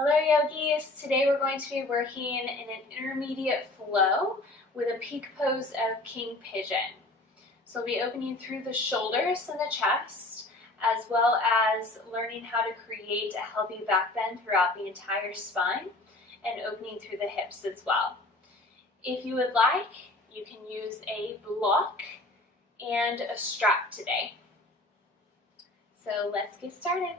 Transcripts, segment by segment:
Hello yogis, today we're going to be working in an intermediate flow with a peak pose of King Pigeon. So we'll be opening through the shoulders and the chest, as well as learning how to create a healthy back bend throughout the entire spine and opening through the hips as well. If you would like, you can use a block and a strap today. So let's get started.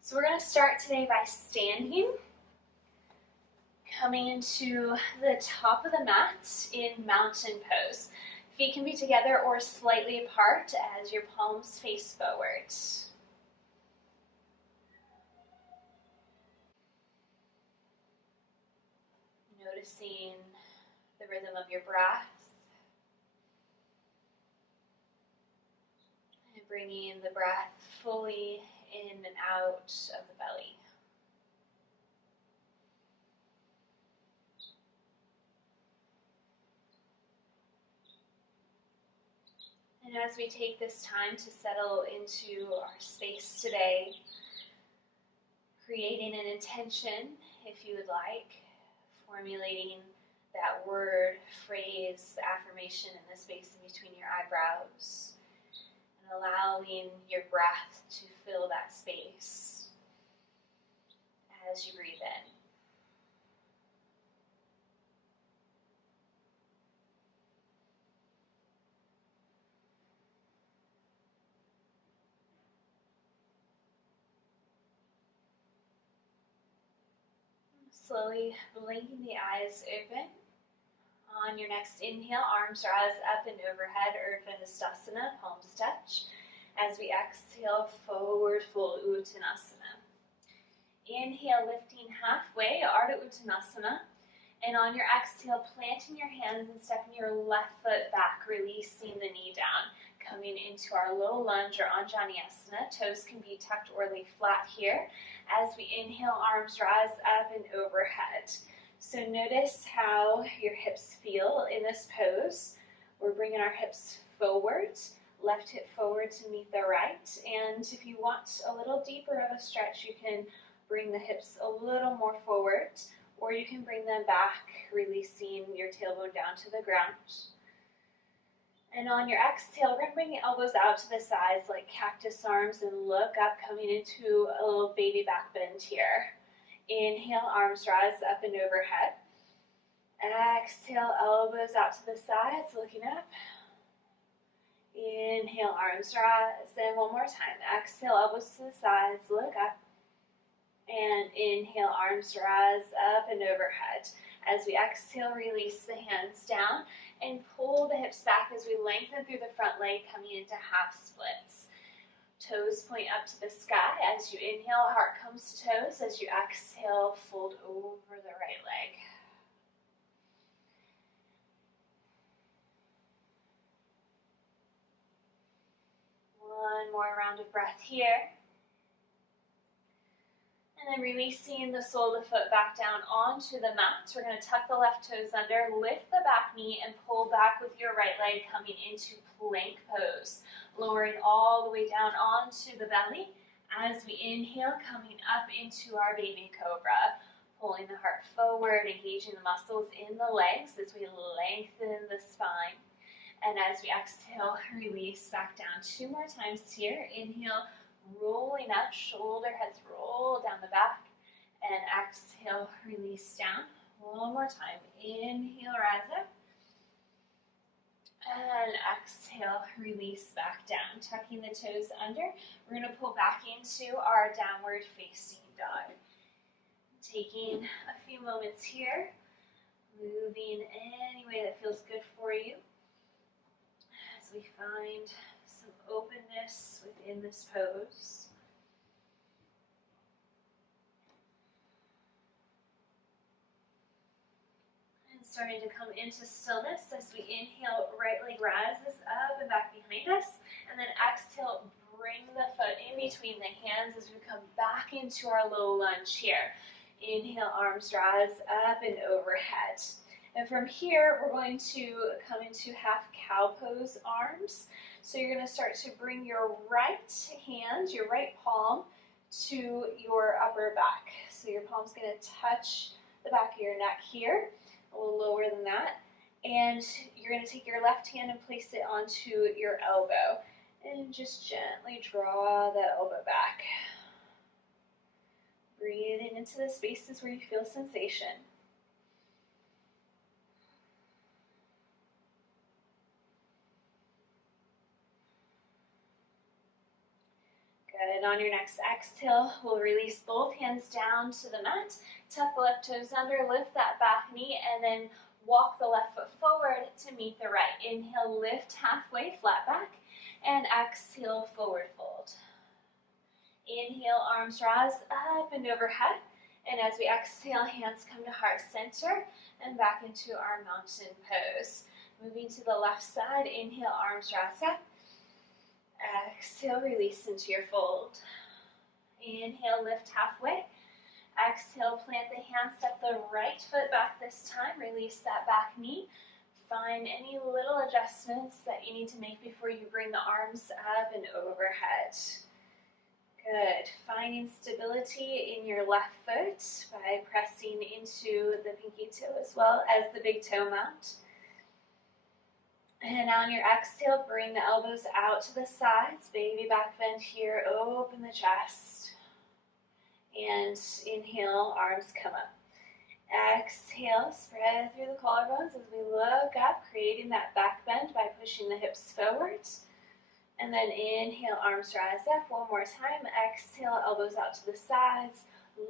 So we're going to start today by standing, coming into the top of the mat in mountain pose. Feet can be together or slightly apart as your palms face forward. Noticing the rhythm of your breath and bringing the breath fully in and out of the belly. And as we take this time to settle into our space today, creating an intention, if you would like, formulating that word, phrase, affirmation in the space in between your eyebrows, and allowing your breath to fill that space as you breathe in. Slowly blinking the eyes open. On your next inhale, arms rise up and overhead, Urdhva Hastasana, palms touch. As we exhale, forward fold Uttanasana. Inhale, lifting halfway, Ardha Uttanasana. And on your exhale, planting your hands and stepping your left foot back, releasing the knee down. Coming into our low lunge or Anjaneyasana. Toes can be tucked or lay flat here. As we inhale, arms rise up and overhead. So notice how your hips feel in this pose. We're bringing our hips forward, left hip forward to meet the right. And if you want a little deeper of a stretch, you can bring the hips a little more forward, or you can bring them back, releasing your tailbone down to the ground. And on your exhale, we're going to bring the elbows out to the sides like cactus arms and look up, coming into a little baby back bend here. Inhale, arms rise up and overhead. Exhale, elbows out to the sides, looking up. Inhale, arms rise. And one more time. Exhale, elbows to the sides, look up. And inhale, arms rise up and overhead. As we exhale, release the hands down and pull the hips back as we lengthen through the front leg, coming into half splits. Toes point up to the sky. As you inhale, heart comes to toes. As you exhale, fold over the right leg. One more round of breath here. And then releasing the sole of the foot back down onto the mat. We're going to tuck the left toes under, lift the back knee, and pull back with your right leg, coming into plank pose. Lowering all the way down onto the belly. As we inhale, coming up into our baby cobra. Pulling the heart forward, engaging the muscles in the legs as we lengthen the spine. And as we exhale, release back down. Two more times here. Inhale. Rolling up, shoulder heads roll down the back, and exhale, release down. One more time. Inhale, rise up, and exhale, release back down. Tucking the toes under, we're going to pull back into our downward facing dog. Taking a few moments here, moving any way that feels good for you as we find some openness within this pose. And starting to come into stillness as we inhale, right leg rises up and back behind us. And then exhale, bring the foot in between the hands as we come back into our low lunge here. Inhale, arms rise up and overhead. And from here, we're going to come into half cow pose arms. So you're going to start to bring your right hand, your right palm, to your upper back. So your palm's going to touch the back of your neck here, a little lower than that. And you're going to take your left hand and place it onto your elbow. And just gently draw that elbow back. Breathing into the spaces where you feel sensation. Good. On your next exhale, we'll release both hands down to the mat. Tuck the left toes under, lift that back knee, and then walk the left foot forward to meet the right. Inhale, lift halfway, flat back, and exhale, forward fold. Inhale, arms rise up and overhead. And as we exhale, hands come to heart center and back into our mountain pose. Moving to the left side, inhale, arms rise up. Exhale, release into your fold. Inhale, lift halfway. Exhale, plant the hands, step the right foot back this time. Release that back knee. Find any little adjustments that you need to make before you bring the arms up and overhead. Good. Finding stability in your left foot by pressing into the pinky toe as well as the big toe mount. And on your exhale, bring the elbows out to the sides. Baby back bend here. Open the chest. And inhale, arms come up. Exhale, spread through the collarbones as we look up, creating that back bend by pushing the hips forward. And then inhale, arms rise up. One more time. Exhale, elbows out to the sides.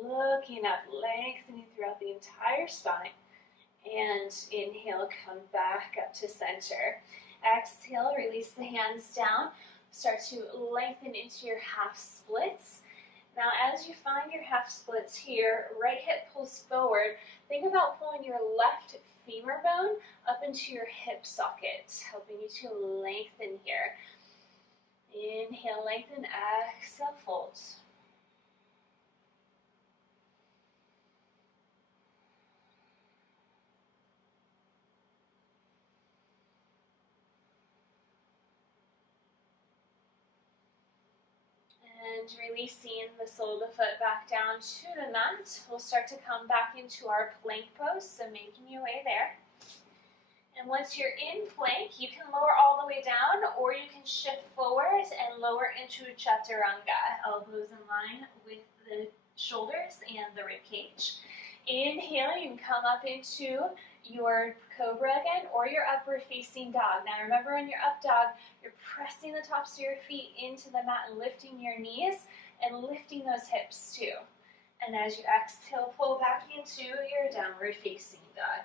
Looking up, lengthening throughout the entire spine. And inhale, come back up to center. Exhale, release the hands down. Start to lengthen into your half splits. Now, as you find your half splits here, right hip pulls forward. Think about pulling your left femur bone up into your hip socket, helping you to lengthen here. Inhale, lengthen, exhale, fold. And releasing the sole of the foot back down to the mat. We'll start to come back into our plank pose, so making your way there. And once you're in plank, you can lower all the way down, or you can shift forward and lower into chaturanga. Elbows in line with the shoulders and the rib cage. Inhale, you can come up into your cobra again, or your upward facing dog. Now remember, in your up dog, you're pressing the tops of your feet into the mat and lifting your knees and lifting those hips too. And as you exhale, pull back into your downward facing dog.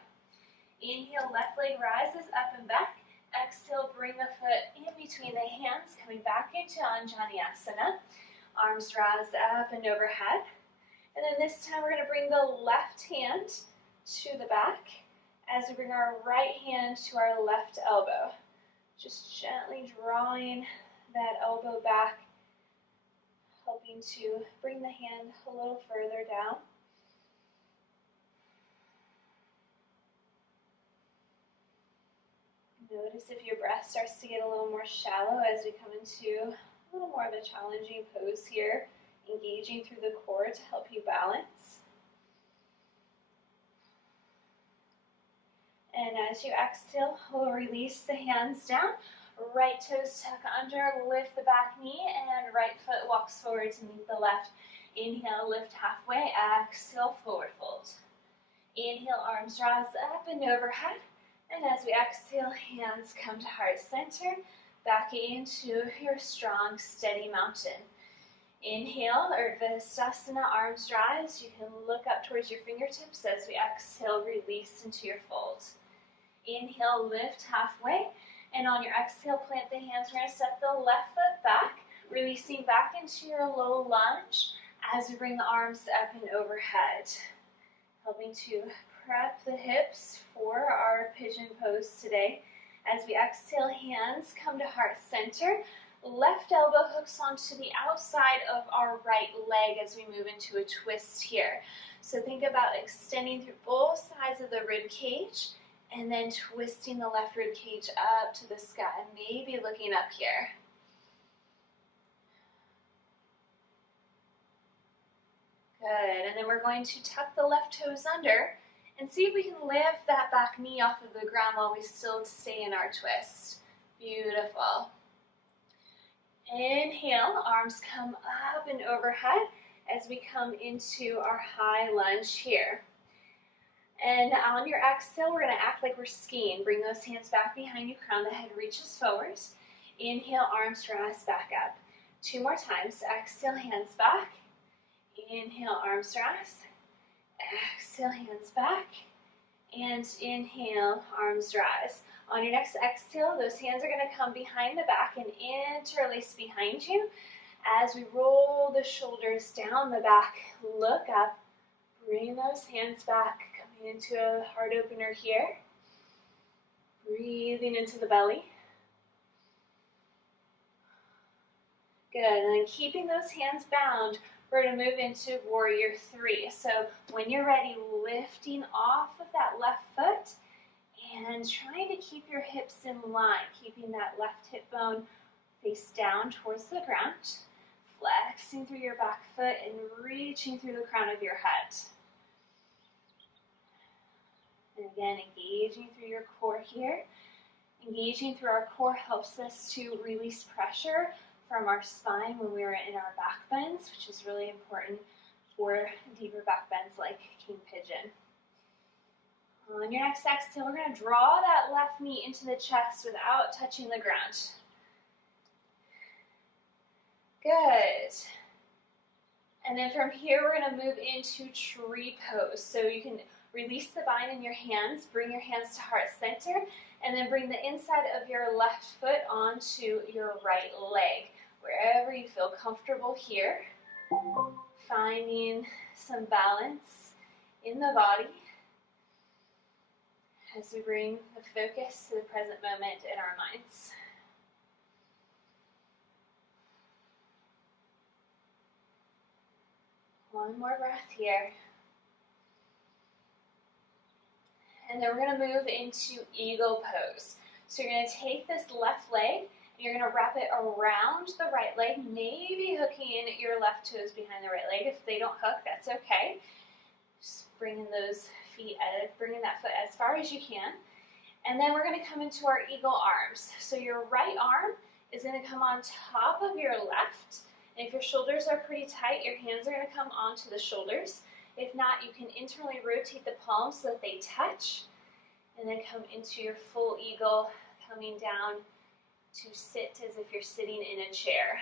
Inhale, left leg rises up and back. Exhale, bring the foot in between the hands, coming back into Anjaneyasana. Arms rise up and overhead. And then this time we're going to bring the left hand to the back as we bring our right hand to our left elbow. Just gently drawing that elbow back, helping to bring the hand a little further down. Notice if your breath starts to get a little more shallow as we come into a little more of a challenging pose here, engaging through the core to help you balance. And as you exhale, we'll release the hands down. Right toes tuck under, lift the back knee, and right foot walks forward to meet the left. Inhale, lift halfway, exhale, forward fold. Inhale, arms rise up and overhead. And as we exhale, hands come to heart center, back into your strong, steady mountain. Inhale, Urdhva arms rise. You can look up towards your fingertips. As we exhale, release into your fold. Inhale, lift halfway. And on your exhale, plant the hands. We're going to step the left foot back, releasing back into your low lunge as we bring the arms up and overhead. Helping to prep the hips for our pigeon pose today. As we exhale, hands come to heart center. Left elbow hooks onto the outside of our right leg as we move into a twist here. So think about extending through both sides of the rib cage And then twisting the left rib cage up to the sky, maybe looking up here. Good, and then we're going to tuck the left toes under and see if we can lift that back knee off of the ground while we still stay in our twist. Beautiful. Inhale, arms come up and overhead as we come into our high lunge here. And on your exhale, we're going to act like we're skiing. Bring those hands back behind you, crown the head reaches forward. Inhale, arms rise back up. 2 more times. Exhale, hands back. Inhale, arms rise. Exhale, hands back. And inhale, arms rise. On your next exhale, those hands are going to come behind the back and interlace behind you. As we roll the shoulders down the back, look up. Bring those hands back. Into a heart opener here. Breathing into the belly. Good, and then keeping those hands bound, we're going to move into warrior 3. So when you're ready, lifting off of that left foot and trying to keep your hips in line, keeping that left hip bone face down towards the ground, flexing through your back foot and reaching through the crown of your head. And again, engaging through your core here. Engaging through our core helps us to release pressure from our spine when we are in our back bends, which is really important for deeper back bends like King Pigeon. On your next exhale, we're going to draw that left knee into the chest without touching the ground. Good. And then from here, we're going to move into tree pose. So you can release the bind in your hands, bring your hands to heart center, and then bring the inside of your left foot onto your right leg, wherever you feel comfortable here. Finding some balance in the body as we bring the focus to the present moment in our minds. One more breath here. And then we're going to move into eagle pose. So you're going to take this left leg and you're going to wrap it around the right leg, maybe hooking in your left toes behind the right leg. If they don't hook, that's okay. Just bringing those feet, bringing that foot as far as you can. And then we're going to come into our eagle arms. So your right arm is going to come on top of your left. And if your shoulders are pretty tight, your hands are going to come onto the shoulders. If not, you can internally rotate the palms so that they touch, and then come into your full eagle, coming down to sit as if you're sitting in a chair.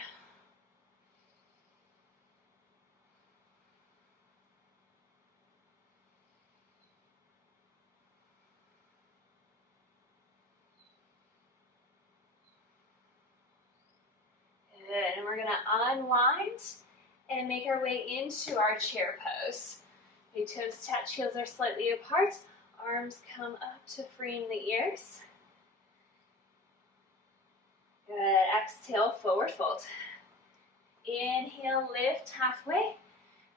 Good, and we're going to unwind and make our way into our chair pose. Your toes touch, heels are slightly apart. Arms come up to freeing the ears. Good. Exhale, forward fold. Inhale, lift halfway.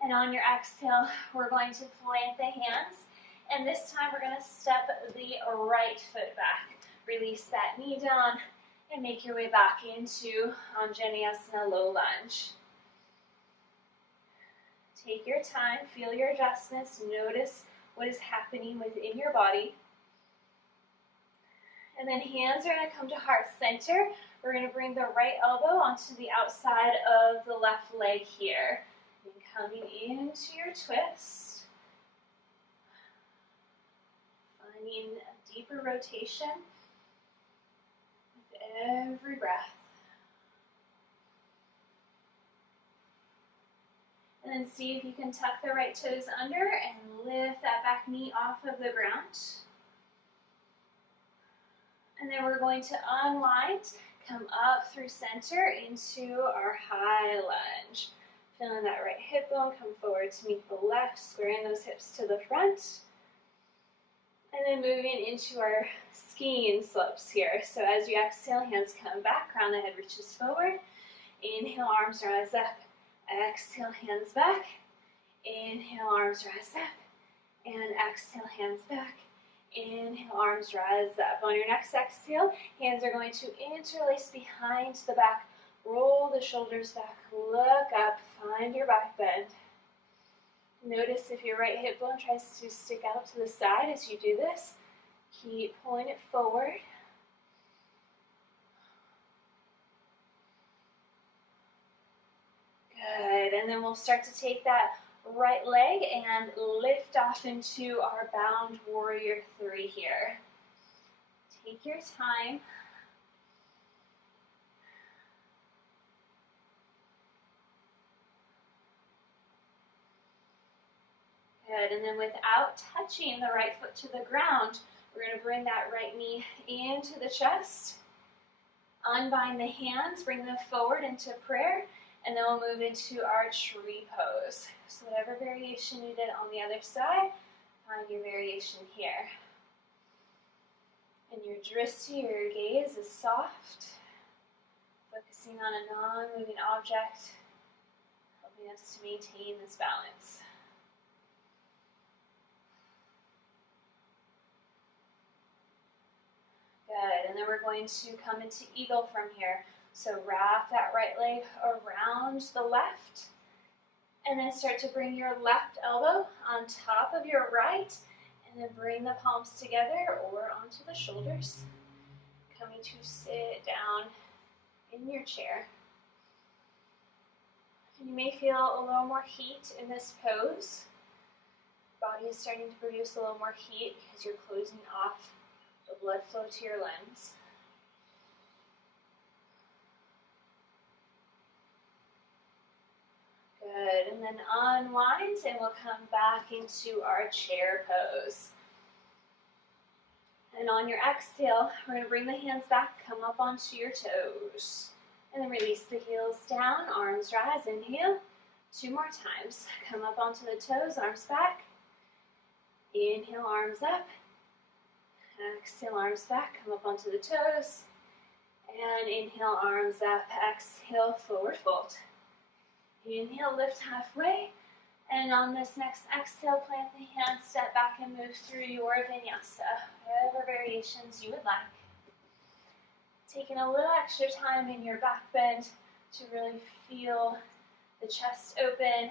And on your exhale, we're going to plant the hands. And this time we're going to step the right foot back. Release that knee down and make your way back into Anjaneyasana, low lunge. Take your time, feel your adjustments, notice what is happening within your body. And then hands are going to come to heart center. We're going to bring the right elbow onto the outside of the left leg here. And coming into your twist. Finding a deeper rotation with every breath. And then see if you can tuck the right toes under and lift that back knee off of the ground. And then we're going to unwind, come up through center into our high lunge. Feeling that right hip bone come forward to meet the left, squaring those hips to the front. And then moving into our skiing slopes here. So as you exhale, hands come back, crown the head reaches forward. Inhale, arms rise up. Exhale, hands back. Inhale, arms rise up. And exhale, hands back. Inhale, arms rise up. On your next exhale, hands are going to interlace behind the back. Roll the shoulders back, look up, find your back bend. Notice if your right hip bone tries to stick out to the side as you do this. Keep pulling it forward. Good, and then we'll start to take that right leg and lift off into our bound warrior 3 here. Take your time. Good, and then without touching the right foot to the ground, we're going to bring that right knee into the chest. Unbind the hands, bring them forward into prayer, and then we'll move into our tree pose. So whatever variation you did on the other side, find your variation here. And your drishti, your gaze, is soft, focusing on a non-moving object, helping us to maintain this balance. Good, and then we're going to come into eagle from here. So wrap that right leg around the left, and then start to bring your left elbow on top of your right, and then bring the palms together or onto the shoulders. Coming to sit down in your chair. And you may feel a little more heat in this pose. Body is starting to produce a little more heat because you're closing off the blood flow to your limbs. Good, and then unwind, and we'll come back into our chair pose. And on your exhale, we're going to bring the hands back, come up onto your toes. And then release the heels down, arms rise, inhale. 2 more times. Come up onto the toes, arms back. Inhale, arms up. Exhale, arms back, come up onto the toes. And inhale, arms up. Exhale, forward fold. Inhale, lift halfway. And on this next exhale, plant the hands, step back and move through your vinyasa, whatever variations you would like. Taking a little extra time in your back bend to really feel the chest open,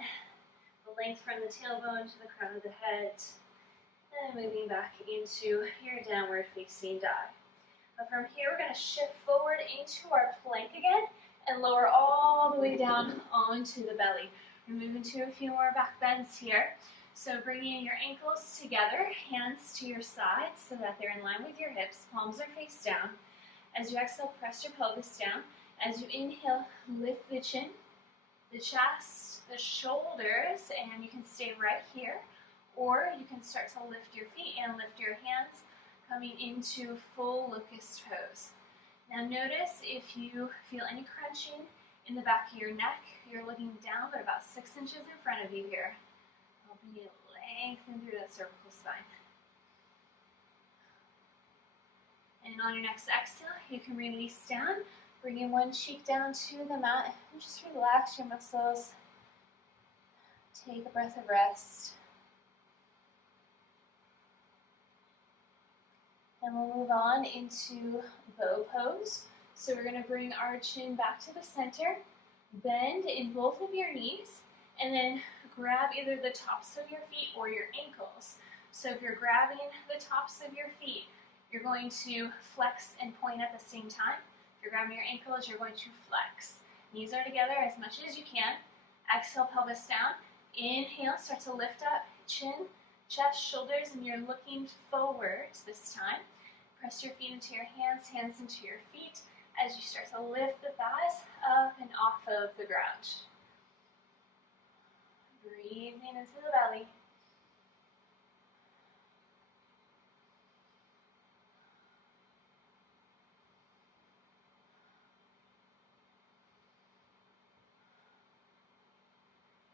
the length from the tailbone to the crown of the head, and moving back into your downward facing dog. But from here, we're going to shift forward into our plank again and lower all the way down onto the belly. We're moving to a few more back bends here. So bringing your ankles together, hands to your sides so that they're in line with your hips, palms are face down. As you exhale, press your pelvis down. As you inhale, lift the chin, the chest, the shoulders, and you can stay right here. Or you can start to lift your feet and lift your hands, coming into full locust pose. Now notice if you feel any crunching in the back of your neck, you're looking down but about 6 inches in front of you here, helping you lengthen through that cervical spine. And on your next exhale, you can release down, bringing one cheek down to the mat, and just relax your muscles. Take a breath of rest. And we'll move on into bow pose. So we're going to bring our chin back to the center, bend in both of your knees, and then grab either the tops of your feet or your ankles. So if you're grabbing the tops of your feet, you're going to flex and point at the same time. If you're grabbing your ankles, you're going to flex. Knees are together as much as you can. Exhale, pelvis down. Inhale, start to lift up, chin, chest, shoulders, and you're looking forward this time. Press your feet into your hands, hands into your feet as you start to lift the thighs up and off of the ground. Breathing into the belly.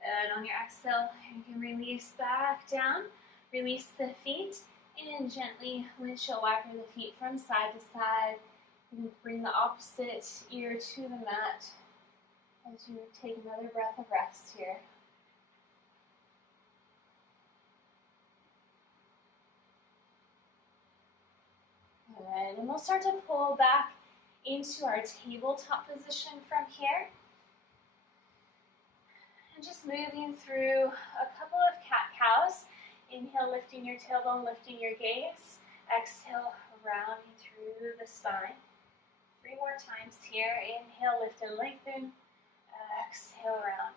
And on your exhale, you can release back down, release the feet, and gently windshield wiper the feet from side to side. You can bring the opposite ear to the mat as you take another breath of rest here. Good, and we'll start to pull back into our tabletop position from here. And just moving through a couple of cat-cows. Inhale, lifting your tailbone, lifting your gaze. Exhale, rounding through the spine. 3 more times here. Inhale, lift and lengthen. Exhale, round.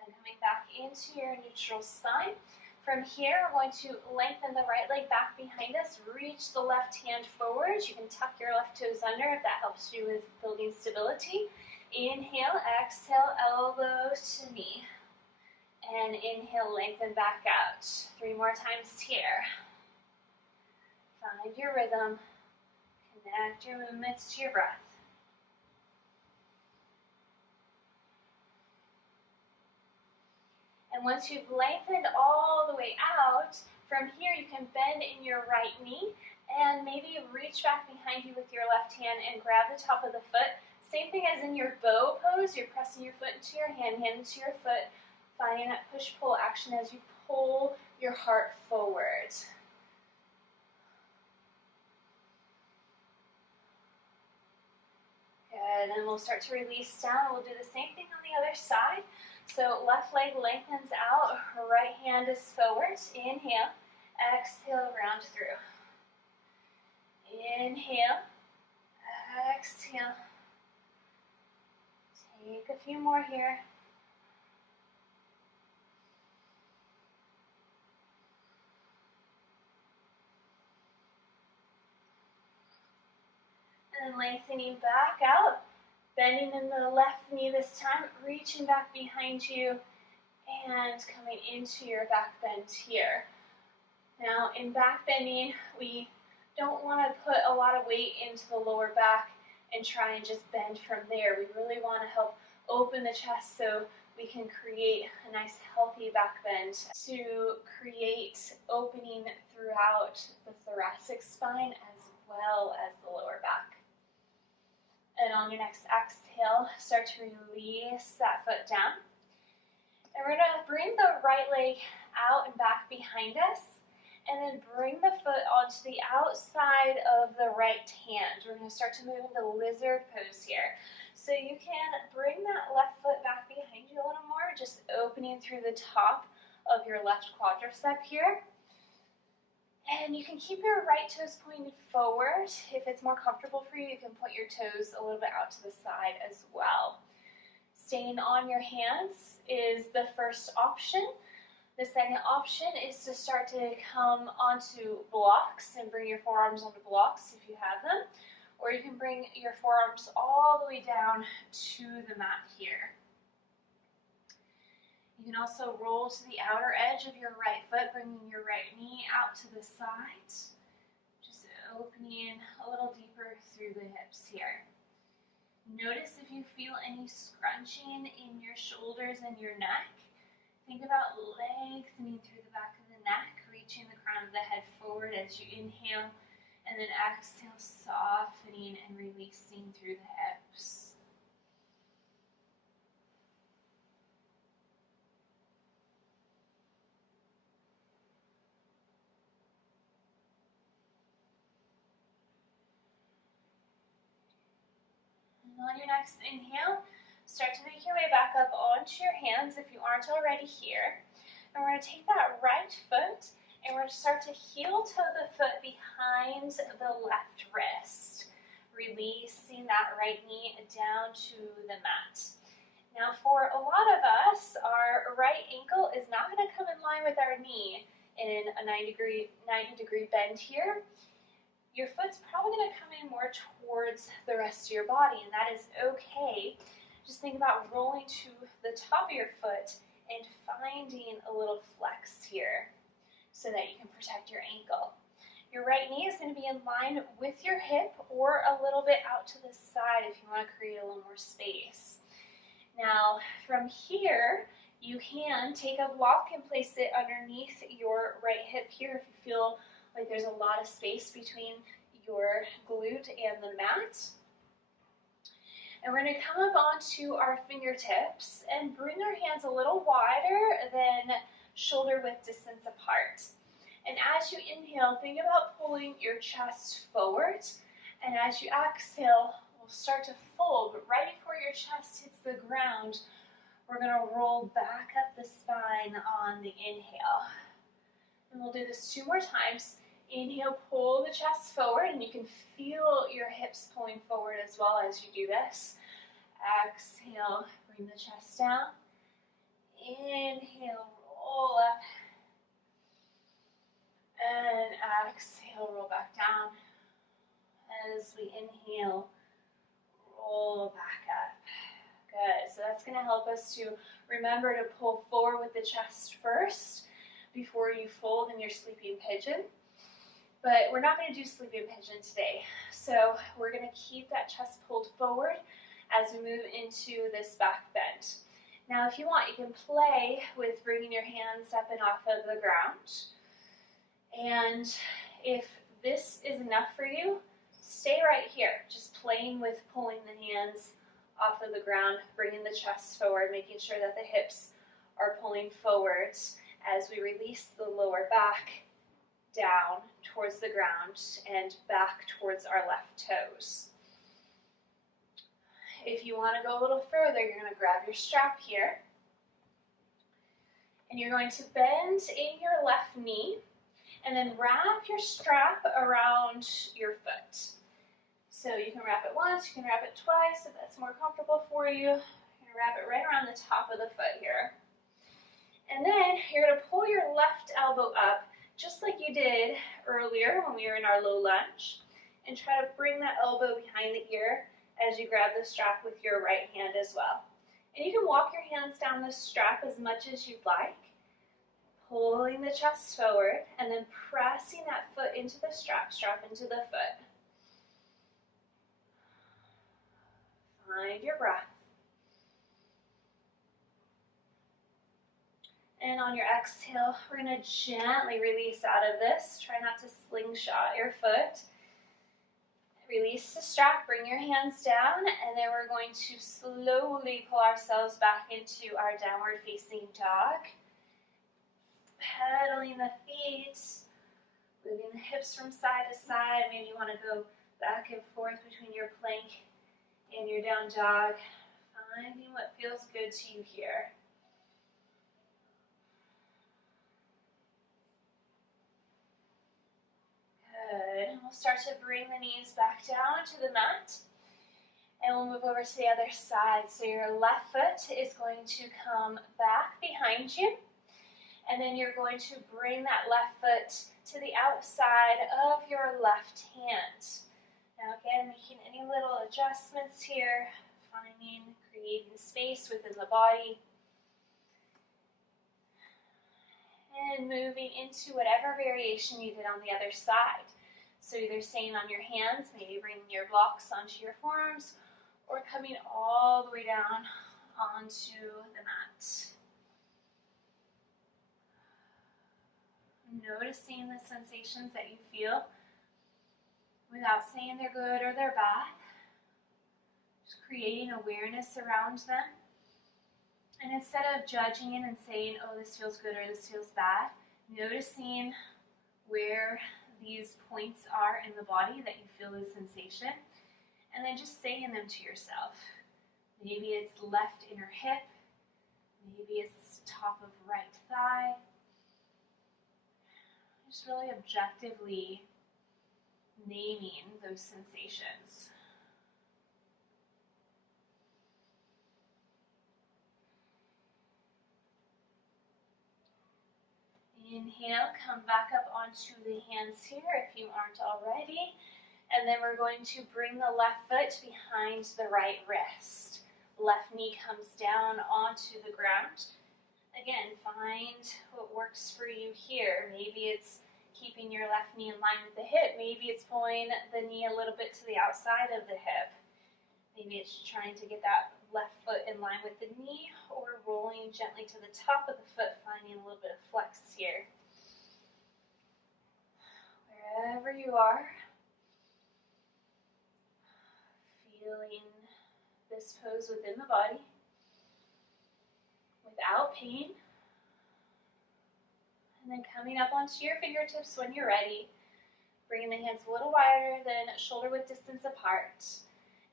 And coming back into your neutral spine. From here, we're going to lengthen the right leg back behind us. Reach the left hand forward. You can tuck your left toes under if that helps you with building stability. Inhale, exhale, elbow to knee. And inhale, lengthen back out. 3 more times here. Find your rhythm. Connect your movements to your breath. And once you've lengthened all the way out, from here you can bend in your right knee and maybe reach back behind you with your left hand and grab the top of the foot. Same thing as in your bow pose, you're pressing your foot into your hand into your foot, finding that push-pull action as you pull your heart forward. Good, and we'll start to release down. We'll do the same thing on the other side. So left leg lengthens out, right hand is forward. Inhale, exhale, round through. Inhale, exhale. Take a few more here. And then lengthening back out. Bending in the left knee this time, reaching back behind you and coming into your back bend here. Now in back bending, we don't want to put a lot of weight into the lower back and try and just bend from there. We really want to help open the chest so we can create a nice healthy back bend to create opening throughout the thoracic spine as well as the lower back. And on your next exhale, start to release that foot down. And we're going to bring the right leg out and back behind us, and then bring the foot onto the outside of the right hand. We're going to start to move into lizard pose here. So you can bring that left foot back behind you a little more, just opening through the top of your left quadricep here. And you can keep your right toes pointed forward. If it's more comfortable for you, you can point your toes a little bit out to the side as well. Staying on your hands is the first option. The second option is to start to come onto blocks and bring your forearms onto blocks if you have them. Or you can bring your forearms all the way down to the mat here. You can also roll to the outer edge of your right foot, bringing your right knee out to the side. Just opening a little deeper through the hips here. Notice if you feel any scrunching in your shoulders and your neck. Think about lengthening through the back of the neck, reaching the crown of the head forward as you inhale, and then exhale, softening and releasing through the hips. On your next inhale, start to make your way back up onto your hands if you aren't already here. And we're going to take that right foot and we're going to start to heel toe the foot behind the left wrist, releasing that right knee down to the mat. Now for a lot of us, our right ankle is not going to come in line with our knee in a 90 degree bend here. Your foot's probably going to come in more towards the rest of your body, and that is okay. Just think about rolling to the top of your foot and finding a little flex here so that you can protect your ankle. Your right knee is going to be in line with your hip or a little bit out to the side if you want to create a little more space. Now, from here, you can take a block and place it underneath your right hip here if you feel like there's a lot of space between your glute and the mat. And we're going to come up onto our fingertips and bring our hands a little wider than shoulder width distance apart. And as you inhale, think about pulling your chest forward. And as you exhale, we'll start to fold, but right before your chest hits the ground, we're going to roll back up the spine on the inhale. And we'll do this 2 more times. Inhale, pull the chest forward, and you can feel your hips pulling forward as well as you do this. Exhale, bring the chest down. Inhale, roll up. And exhale, roll back down. As we inhale, roll back up. Good. So that's going to help us to remember to pull forward with the chest first before you fold in your sleeping pigeon. But we're not going to do sleeping pigeon today. So we're going to keep that chest pulled forward as we move into this back bend. Now, if you want, you can play with bringing your hands up and off of the ground. And if this is enough for you, stay right here, just playing with pulling the hands off of the ground, bringing the chest forward, making sure that the hips are pulling forward as we release the lower back down towards the ground and back towards our left toes. If you want to go a little further, you're going to grab your strap here, and you're going to bend in your left knee, and then wrap your strap around your foot. So you can wrap it once, you can wrap it twice if that's more comfortable for you. You're going to wrap it right around the top of the foot here. And then you're going to pull your left elbow up, just like you did earlier when we were in our low lunge, and try to bring that elbow behind the ear as you grab the strap with your right hand as well. And you can walk your hands down the strap as much as you'd like, pulling the chest forward, and then pressing that foot into the strap into the foot. Find your breath. And on your exhale, we're going to gently release out of this. Try not to slingshot your foot. Release the strap, bring your hands down, and then we're going to slowly pull ourselves back into our downward facing dog. Pedaling the feet, moving the hips from side to side. Maybe you want to go back and forth between your plank and your down dog. Finding what feels good to you here. Good. And we'll start to bring the knees back down to the mat. And we'll move over to the other side. So your left foot is going to come back behind you. And then you're going to bring that left foot to the outside of your left hand. Now again, making any little adjustments here, finding, creating space within the body. And moving into whatever variation you did on the other side. So either staying on your hands, maybe bringing your blocks onto your forearms, or coming all the way down onto the mat. Noticing the sensations that you feel without saying they're good or they're bad. Just creating awareness around them. And instead of judging and saying, oh, this feels good or this feels bad, noticing where these points are in the body that you feel the sensation, and then just saying them to yourself. Maybe it's left inner hip, maybe it's top of right thigh. Just really objectively naming those sensations. Inhale, come back up onto the hands here if you aren't already. And then we're going to bring the left foot behind the right wrist. Left knee comes down onto the ground. Again, find what works for you here. Maybe it's keeping your left knee in line with the hip. Maybe it's pulling the knee a little bit to the outside of the hip. Maybe it's trying to get that left foot in line with the knee, or rolling gently to the top of the foot, finding a little bit of flex here. Wherever you are, feeling this pose within the body without pain. And then coming up onto your fingertips when you're ready, bringing the hands a little wider than shoulder width distance apart.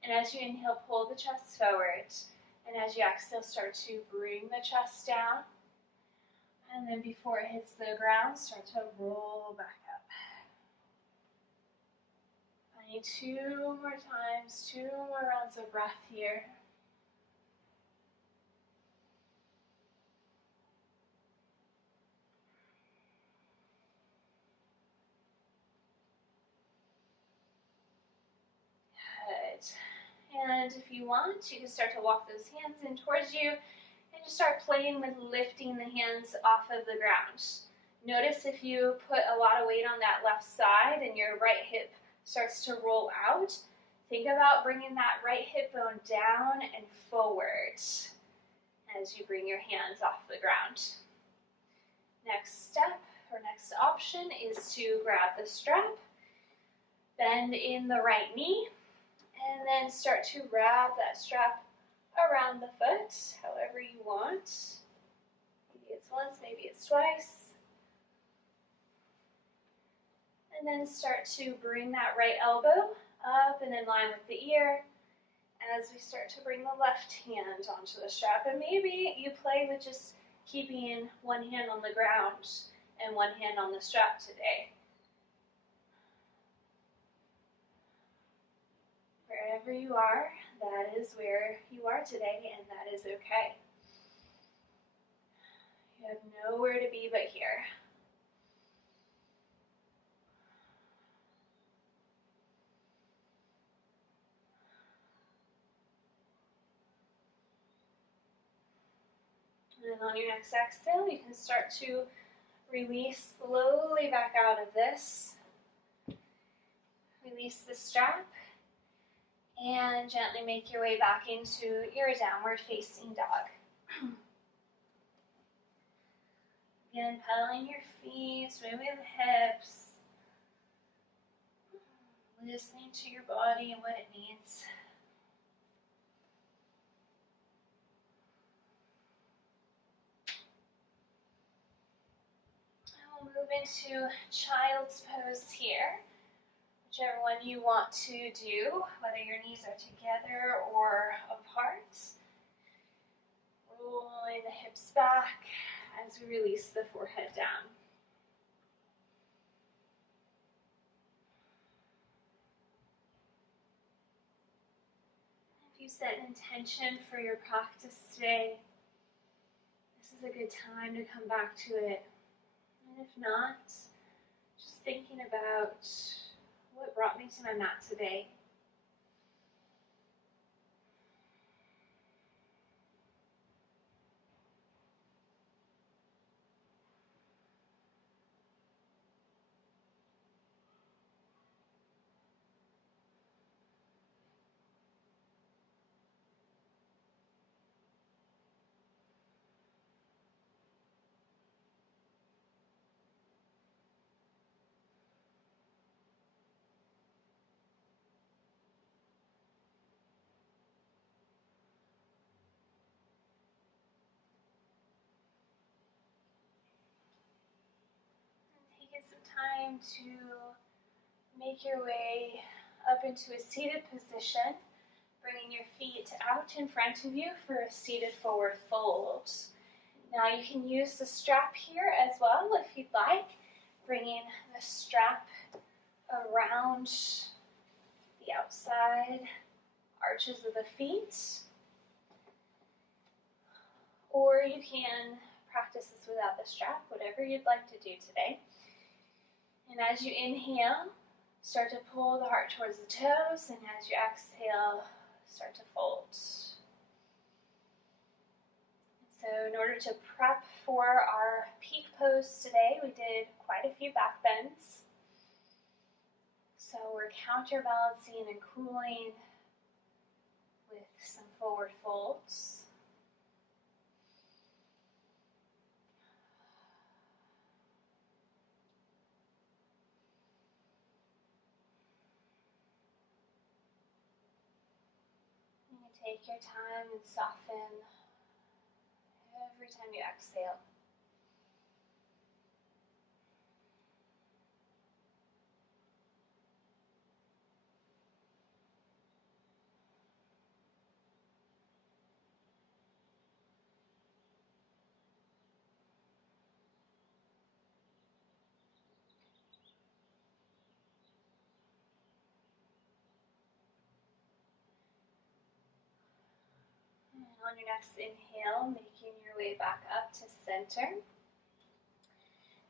And as you inhale, pull the chest forward. And as you exhale, start to bring the chest down. And then before it hits the ground, start to roll back up. I need 2 more times, 2 more rounds of breath here. Good. And if you want, you can start to walk those hands in towards you and just start playing with lifting the hands off of the ground. Notice if you put a lot of weight on that left side and your right hip starts to roll out, think about bringing that right hip bone down and forward as you bring your hands off the ground. Next step or next option is to grab the strap, bend in the right knee, and then start to wrap that strap around the foot, however you want. Maybe it's once, maybe it's twice. And then start to bring that right elbow up and in line with the ear as we start to bring the left hand onto the strap. And maybe you play with just keeping one hand on the ground and one hand on the strap today. Wherever you are, that is where you are today, and that is okay. You have nowhere to be but here. And on your next exhale, you can start to release slowly back out of this. Release the strap and gently make your way back into your downward facing dog. Again, pedaling your feet, moving the hips, listening to your body and what it needs. Move into child's pose here, whichever one you want to do, whether your knees are together or apart. Rolling the hips back as we release the forehead down. If you set an intention for your practice today, this is a good time to come back to it. And if not, just thinking about what brought me to my mat today. Take some time to make your way up into a seated position, bringing your feet out in front of you for a seated forward fold. Now you can use the strap here as well if you'd like, bringing the strap around the outside arches of the feet. Or you can practice this without the strap, whatever you'd like to do today. And as you inhale, start to pull the heart towards the toes, and as you exhale, start to fold. So in order to prep for our peak pose today, we did quite a few back bends. So we're counterbalancing and cooling with some forward folds. Take your time and soften every time you exhale. And on your next inhale, making your way back up to center.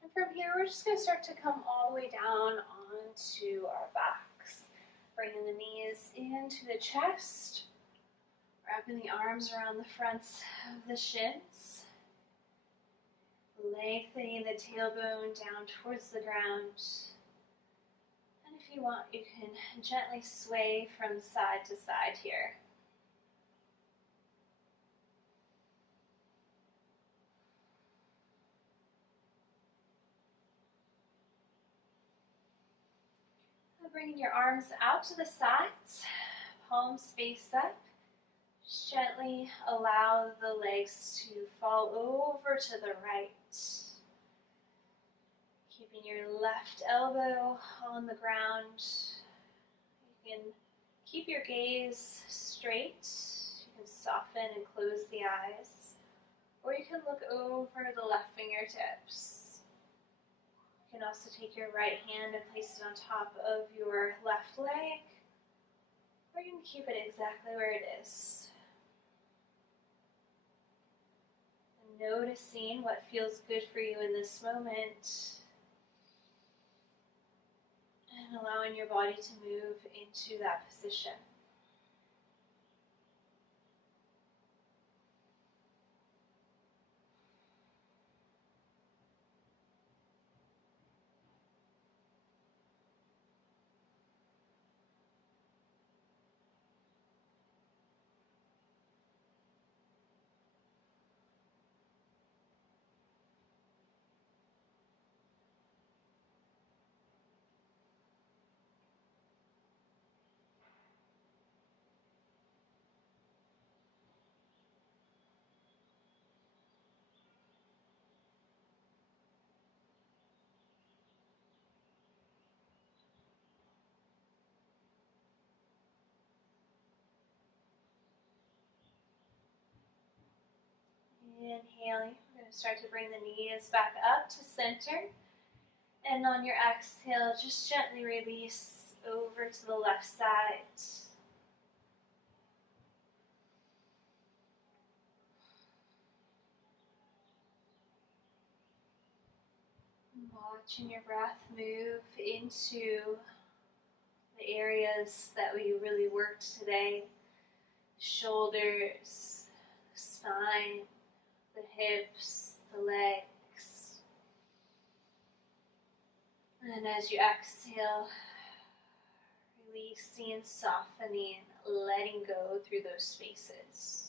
And from here, we're just going to start to come all the way down onto our backs. Bringing the knees into the chest, wrapping the arms around the fronts of the shins, lengthening the tailbone down towards the ground. And if you want, you can gently sway from side to side here. Bringing your arms out to the sides, palms face up. Just gently allow the legs to fall over to the right. Keeping your left elbow on the ground. You can keep your gaze straight. You can soften and close the eyes. Or you can look over the left fingertips. You can also take your right hand and place it on top of your left leg, or you can keep it exactly where it is. And noticing what feels good for you in this moment, and allowing your body to move into that position. Inhaling, we're going to start to bring the knees back up to center. And on your exhale, just gently release over to the left side. Watching your breath move into the areas that we really worked today. Shoulders, spine, the hips, the legs. And as you exhale, releasing, softening, letting go through those spaces.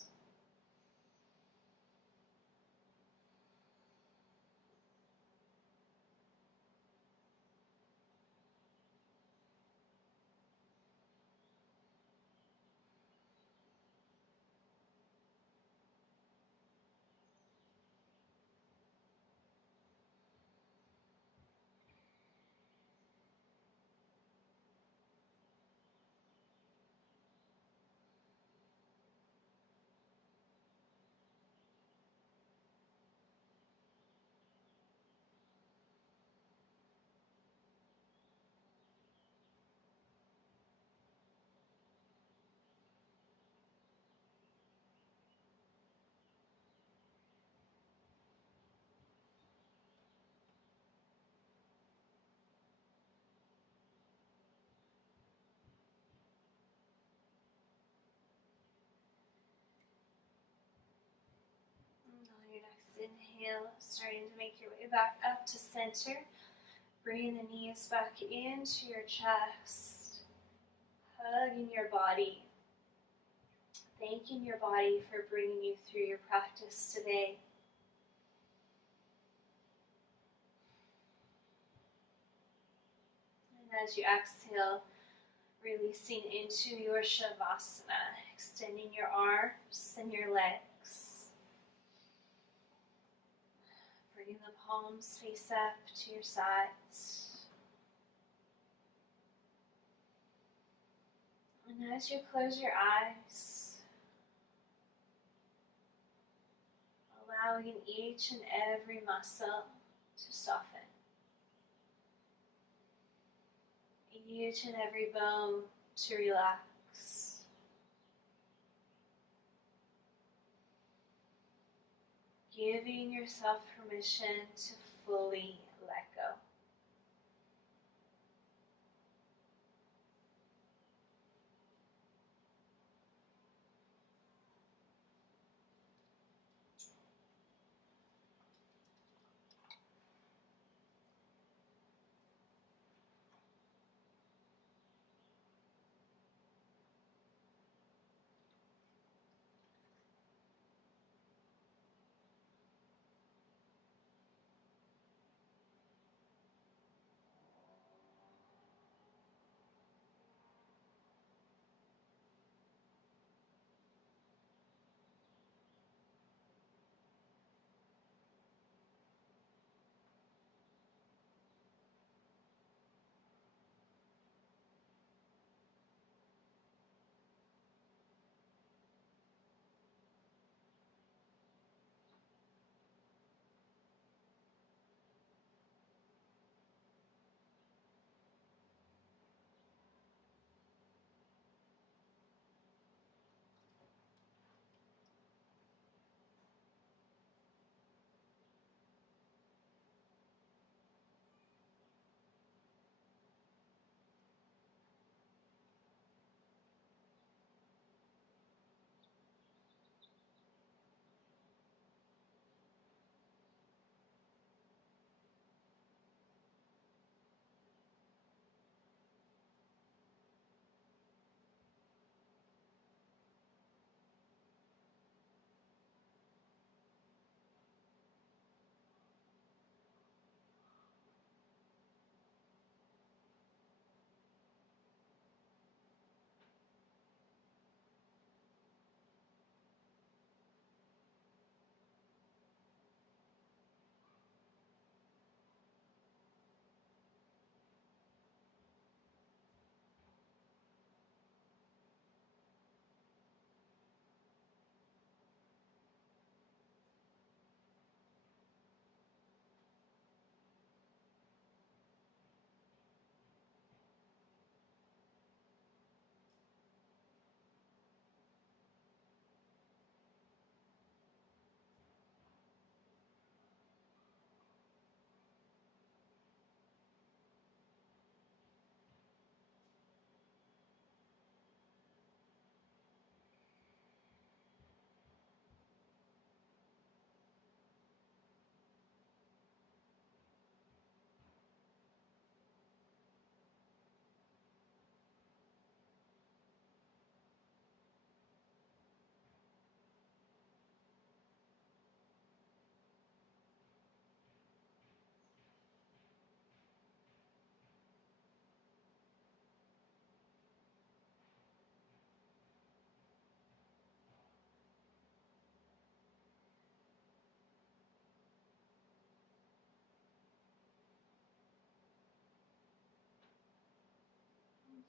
On your next inhale, starting to make your way back up to center. Bringing the knees back into your chest. Hugging your body. Thanking your body for bringing you through your practice today. And as you exhale, Releasing into your Shavasana, extending your arms and your legs. Bringing the palms face up to your sides. And as you close your eyes, allowing each and every muscle to soften. Each and every bone to relax. Giving yourself permission to fully let go.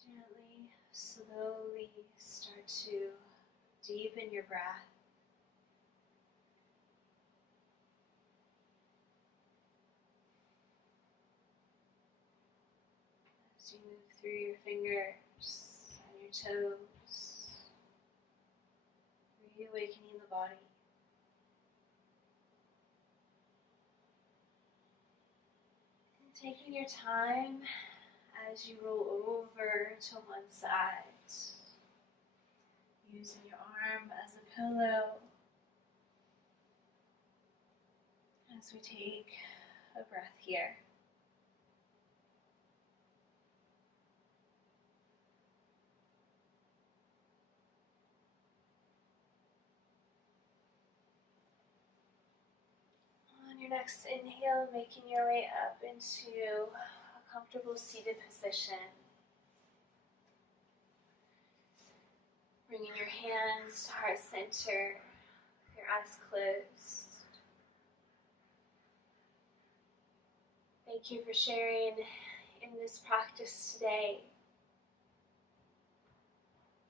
Gently, slowly start to deepen your breath. As you move through your fingers and your toes, reawakening the body. And taking your time as you roll over to one side, using your arm as a pillow as we take a breath here. On your next inhale, making your way up into a comfortable seated position. Bringing your hands to heart center, your eyes closed. Thank you for sharing in this practice today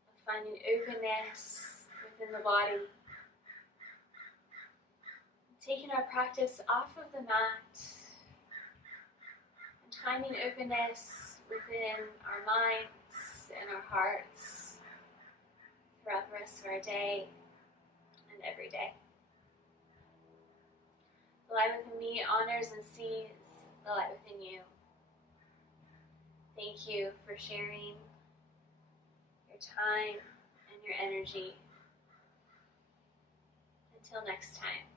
of finding openness within the body. Taking our practice off of the mat and finding openness within our minds and our hearts throughout the rest of our day and every day. The light within me honors and sees the light within you. Thank you for sharing your time and your energy. Until next time.